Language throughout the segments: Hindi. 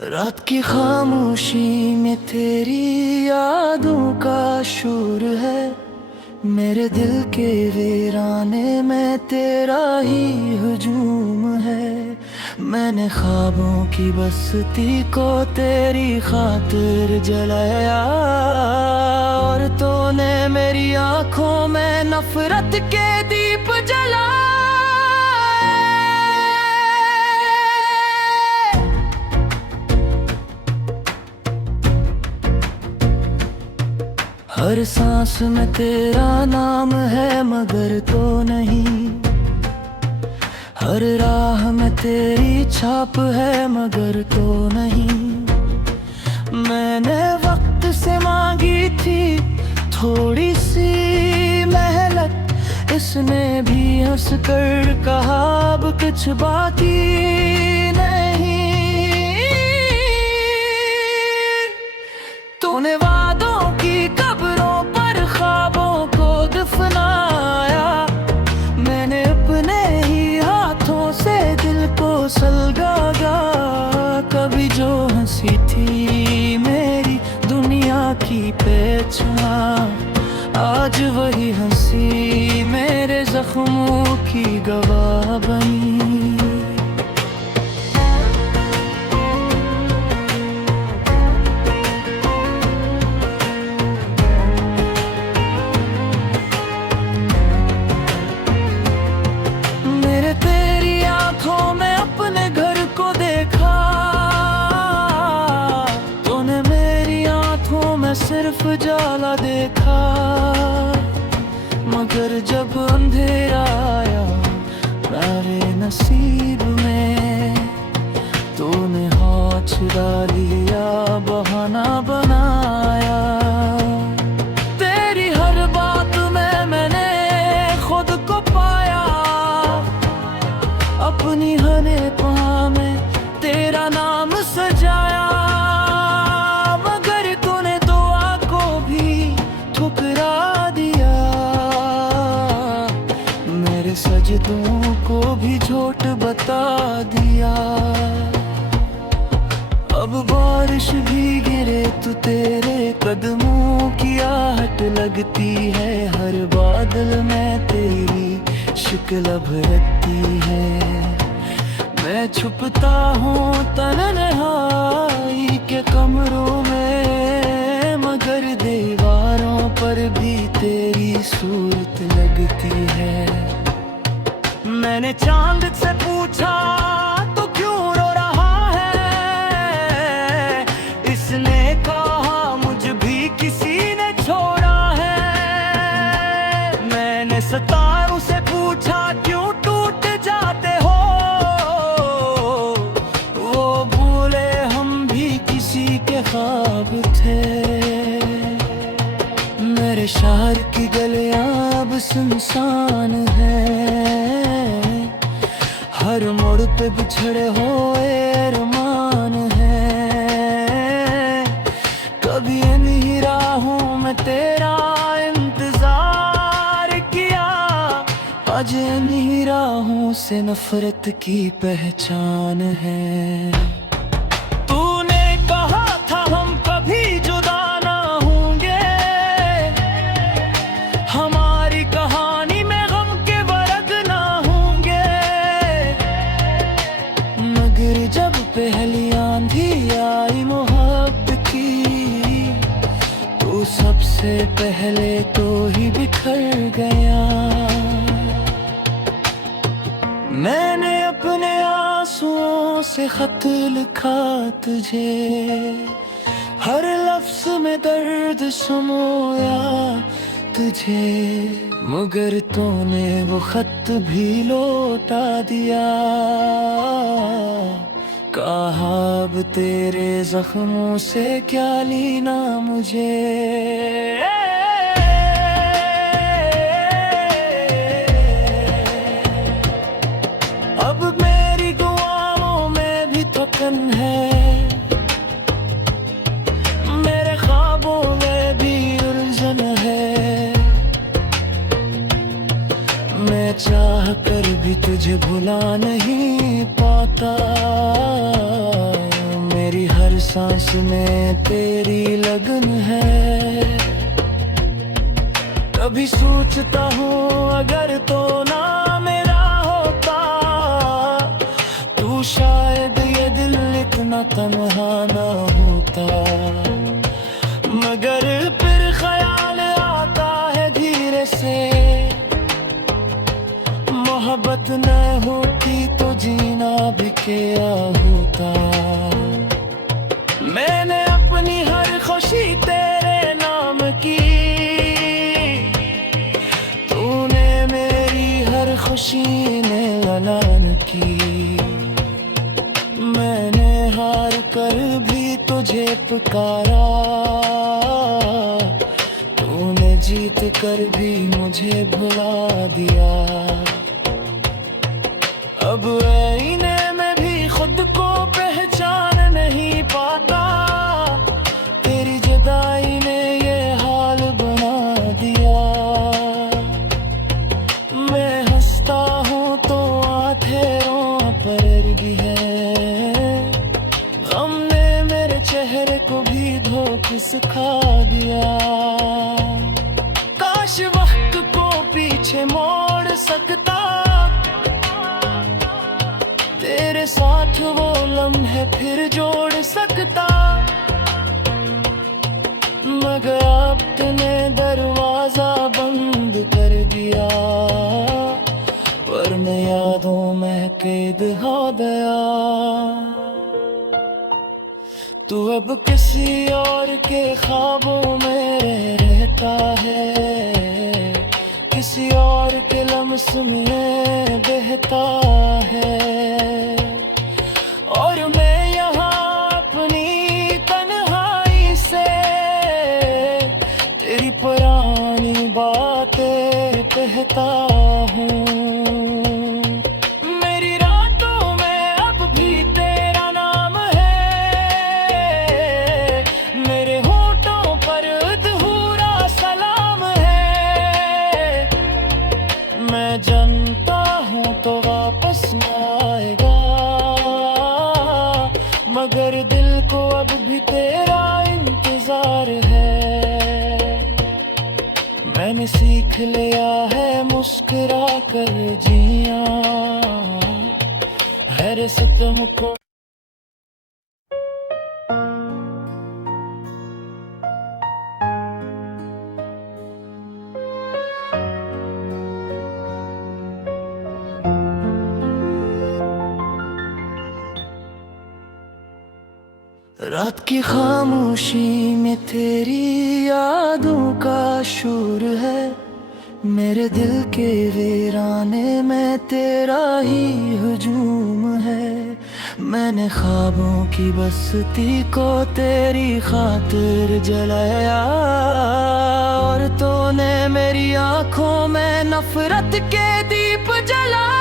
रात की खामोशी में तेरी यादों का शोर है। मेरे दिल के वीराने में तेरा ही हुजूम है। मैंने ख्वाबों की बस्ती को तेरी खातिर जलाया, और तूने मेरी आंखों में नफरत के दीप जलाए। हर सांस में तेरा नाम है मगर तो नहीं, हर राह में तेरी छाप है मगर तो नहीं। मैंने वक्त से मांगी थी थोड़ी सी मेहनत, इसने भी हंस कर कहा अब कुछ बाकी नहीं। तूने वादों की कब्रों पर ख्वाबों को दफनाया, मैंने अपने ही हाथों से दिल को सलगाया। कभी जो हंसी थी मेरी दुनिया की पहचान, आज वही हंसी मेरे जख्मों की गवाह बनी। सिर्फ जाला देखा, मगर जब अंधेरा आया मेरे नसीब में, तूने हाथ छुड़ा लिया, बहाना बनाया। तेरी हर बात में मैंने खुद को पाया, अपनी हर पाँव में तेरा नाम सजाया। सजदों को भी झूठ बता दिया। अब बारिश भी गिरे तो तेरे कदमों की आहट लगती है। हर बादल में तेरी शक्ल भरती है। मैं छुपता हूँ तन्हाई के कमरों में, मगर दीवारों पर भी तेरी सूरत लगती है। मैंने चांद से पूछा तो क्यों रो रहा है, इसने कहा मुझ भी किसी ने छोड़ा है। मैंने सितारों से पूछा क्यों टूट जाते हो, वो बोले हम भी किसी के ख्वाब थे। मेरे शहर की गलियां अब सुनसान है, हर मोड़ पे बिछड़े हुए अरमान है। कभी इन्हीं राहों में तेरा इंतजार किया, आज इन्हीं राहों से नफरत की पहचान है। तूने कहा था हम कभी जुदा ना होंगे, हमारी कहानी में गम के बरग ना होंगे। मगर जब पहली आंधी आई मोहब्बत की, तो सबसे पहले तो ही बिखर गया। मैंने अपने आंसुओं से खत लिखा तुझे, हर लफ्ज में दर्द समोया तुझे, मगर तूने वो खत भी लौटा दिया। कहा अब तेरे जख्मों से क्या लेना मुझे। अब मेरी दुआओं में भी थकन है, मेरे ख्वाबों में भी उलझन है। मैं चाह कर भी तुझे भुला नहीं पाता, मेरी सांस में तेरी लगन है। कभी सोचता हूँ अगर तो ना मेरा होता, तू शायद ये दिल इतना तन्हा ना होता। मगर फिर ख्याल आता है धीरे से, मोहब्बत न होती तो जीना भी क्या होता। मैंने अपनी हर खुशी तेरे नाम की, तूने मेरी हर खुशी में ऐलान की। मैंने हार कर भी तुझे पुकारा, तूने जीत कर भी मुझे भुला दिया। अब आईने में भी खुद को पहचान नहीं पाता, तेरी जुदाई ने ये हाल बना दिया। मैं हंसता हूँ तो आंखें पर भी है, गम ने मेरे चेहरे को भी धोखे सिखा दिया। काश वक्त को पीछे मोड़ सकता, तेरे साथ वो लम्हे फिर जोड़ सकता। मगर आपने दरवाजा बंद कर दिया, पर मैं यादों में कैद हो गया। तू अब किसी और के ख्वाबों में रहता है, किसी और के लम्स में बहता है। और मैं यहाँ अपनी तन्हाई से तेरी पुरानी बातें कहता हूँ। मेरी रातों में अब भी तेरा नाम है, मेरे होठों पर अधूरा सलाम है। मैं जानता हूँ तो वापस न आएगा, मगर दिल को अब भी तेरा इंतजार है। मैंने सीख लिया है मुस्कुरा कर जिया, हर सितम को रात की खामोशी में तेरी यादों का शोर है, मेरे दिल के वीराने में तेरा ही हुजूम है। मैंने ख्वाबों की बस्ती को तेरी खातिर जलाया, और तूने मेरी आंखों में नफरत के दीप जलाए।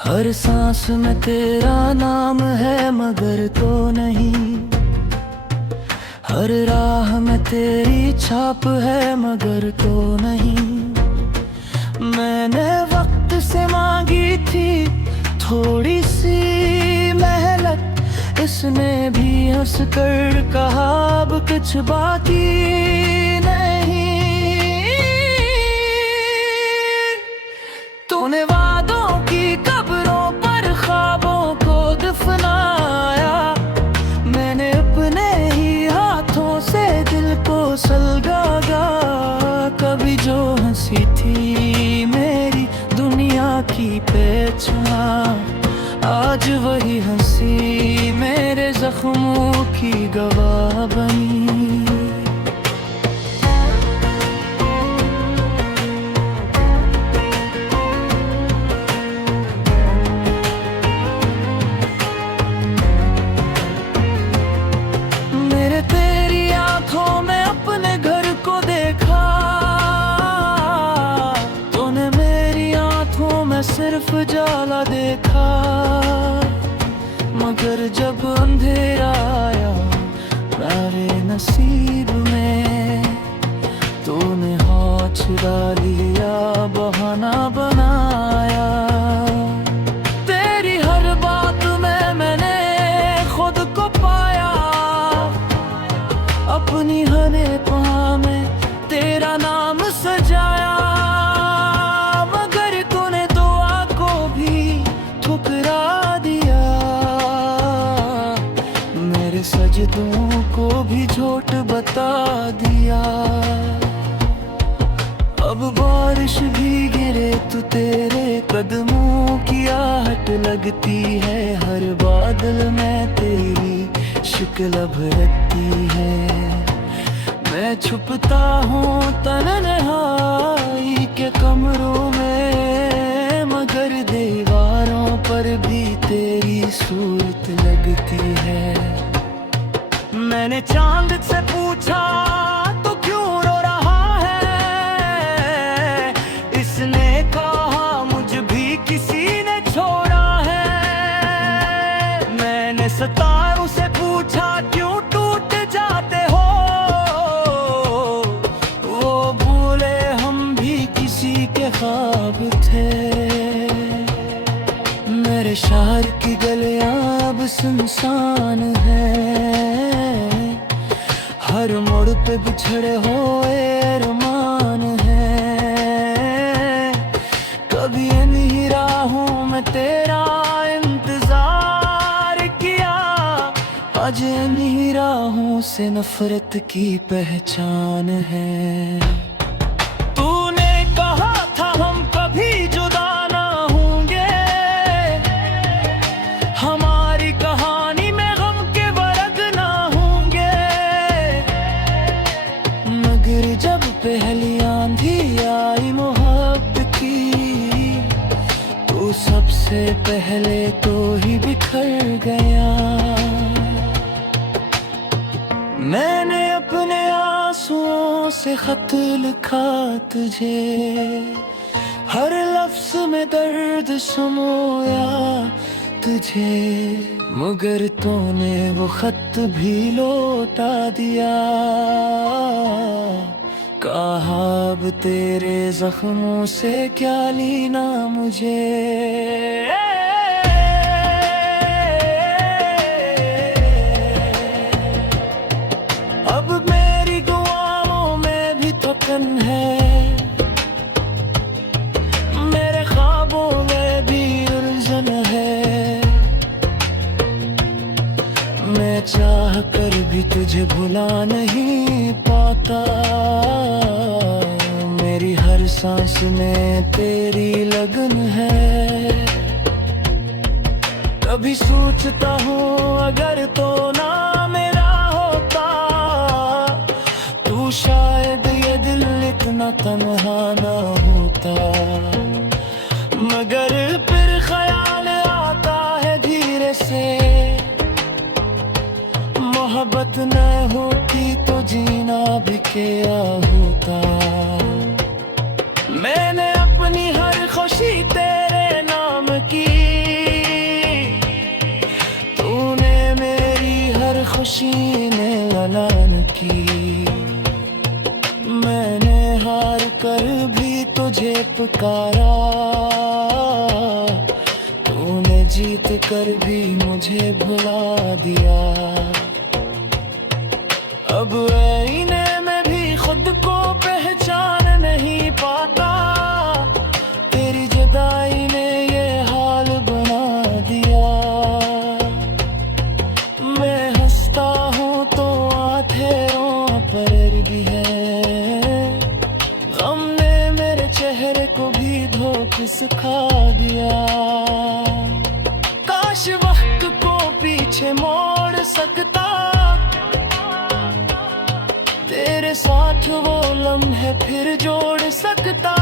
हर सांस में तेरा नाम है मगर तो नहीं, हर राह में तेरी छाप है मगर तो नहीं। मैंने वक्त से मांगी थी थोड़ी सी मेहनत, इसने भी हंस कर कहा अब कुछ बाकी नहीं। तूने वादों की कब्रों पर ख्वाबों को दफनाया, मैंने अपने ही हाथों से दिल को सलगाया। कभी जो हंसी थी मेरी दुनिया की पहचान, आज वही हंसी मेरे जख्मों की गवाह बनी। मेरे तेरी आंखों में अपने घर को देखा, तूने मेरी आंखों में सिर्फ जाला देखा। मगर जब अंधेरा आया मेरे नसीब में, तूने हाथ छुड़ा कदमों की आहट लगती है, हर बादल में तेरी शक्ल अब रहती है। मैं छुपता हूँ तन्हाई के कमरों में, मगर दीवारों पर भी तेरी सूरत लगती है। मैंने चांद से पूछा तो क्यों रो रहा है, इसने कहा मुझ भी किसी ने छोड़ा है। मैंने सितारों से पूछा क्यों टूट जाते हो, वो बोले हम भी किसी के ख्वाब थे। मेरे शहर की गलियां अब सुनसान है, हर मोड़ पे बिछड़े हुए अरमान है। कभी इन्हीं राहों में तेरा इंतजार किया, आज इन्हीं राहों से नफरत की पहचान है। तूने कहा था हम कभी जुदा ना होंगे, हमारी कहानी में गम के वर्ग ना होंगे। मगर जब पहली आंधी आई मोहब्बत की, तो सबसे पहले तो ही बिखर गया। मैंने अपने आंसुओं से खत लिखा तुझे, हर लफ्ज में दर्द समोया तुझे, मगर तूने वो खत भी लौटा दिया। कहा अब तेरे जख्मों से क्या लेना मुझे। अब मेरी दुआओं में भी थकन है, मेरे ख्वाबों में भी उलझन है। मैं चाह कर भी तुझे भुला नहीं पाता, मेरी हर सांस में तेरी लगन है। कभी सोचता हूँ अगर तो ना मेरा होता, तू शायद ये दिल इतना तन्हा ना होता। मगर फिर ख्याल आता है धीरे से, मोहब्बत न होती तो जीना भी क्या होता। मैंने अपनी हर खुशी तेरे नाम की, तूने मेरी हर खुशी में ऐलान की। मैंने हार कर भी तुझे पुकारा, तूने जीत कर भी मुझे भुला दिया। अब आईने में भी खुद को पहचान नहीं पाता, तेरी जुदाई ने ये हाल बना दिया। मैं हंसता हूँ तो आंखें पर भी है, गम ने मेरे चेहरे को भी धोखे सुखा दिया। काश वक्त को पीछे मोड़ सकता, तेरे साथ वो लम्हे फिर जोड़ सकता।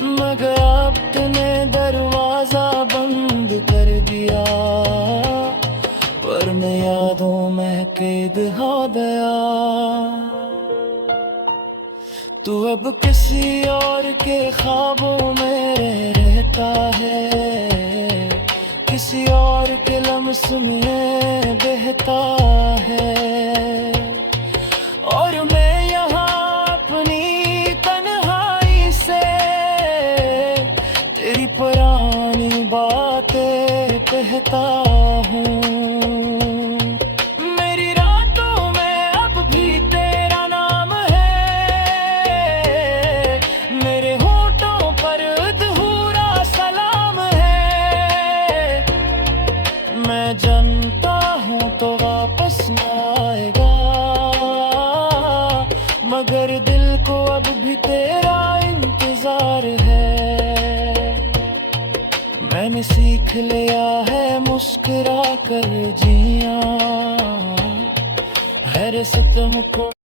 मगर अब तूने दरवाजा बंद कर दिया, पर मैं यादों में कैद हो गया। तू अब किसी और के ख्वाबों में रहता है, किसी और के लम्स में बहता है। और मैं यहाँ अपनी तन्हाई से तेरी पुरानी बातें कहता हूँ। मेरी रातों में अब भी तेरा नाम है, मेरे होठों पर अधूरा सलाम है। मैं जानता हूँ तो वापस न आएगा, मगर दिल को अब भी तेरा इंतजार है। में सीख लिया है मुस्कुरा कर जिया, हर सितम को